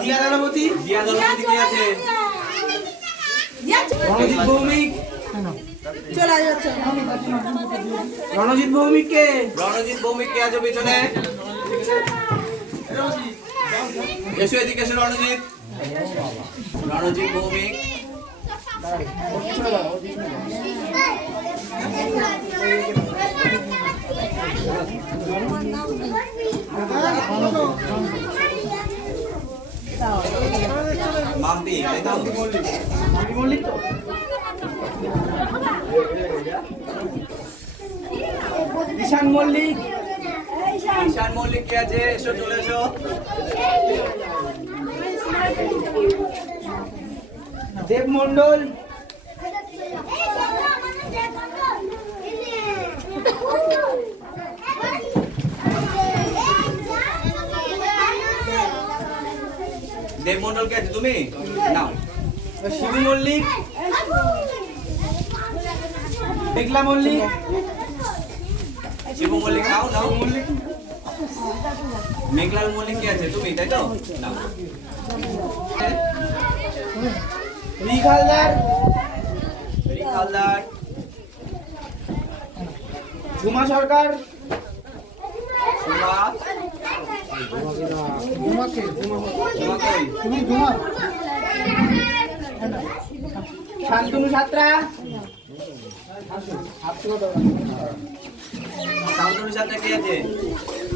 দিয়া দলপতি কে আছে? রণজিৎ ভৌমিক। রণজিৎ ভৌমিক কে? রণজিৎ ভৌমিক কে আছে পিছনে? এসো এদিকে এসো রণজিৎ। রণজিৎ ভৌমিক। মাম্পি তাই তো? মাম্পি মল্লিক তো? ঈশান মল্লিক। ঈশান মল্লিক কে আছে? এসো চলে এসো। দেব মন্ডল। দেব মন্ডল কে আছে? তুমি নাও। শিবু মল্লিক। মেঘলা মল্লিক। শিবু মল্লিক নাও নাও। মেঘলাল মল্লিক কে আছে? তুমি তাই তো? নাও। রিক হালদার। রিক হালদার। ঝুমা সরকার। ঝুমা। ঝুমা কই? তুমি ঝুমা। শান্তনু ছাত্রা। শান্তনু ছাত্রা কে আছে?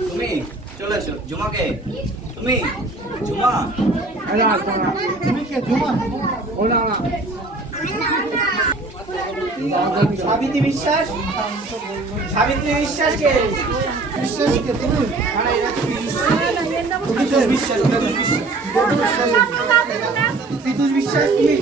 তুমি চলে এসো। ঝুমা কে? তুমি ঝুমা। তুমি কে? ঝুমা। ওলা না। সাবিত্রী বিশ্বাস। সাবিত্রী বিশ্বাস কে? বিশ্বাস কে? তুমি বিশ্বাস। পিতুষ বিশ্বাস। তুমি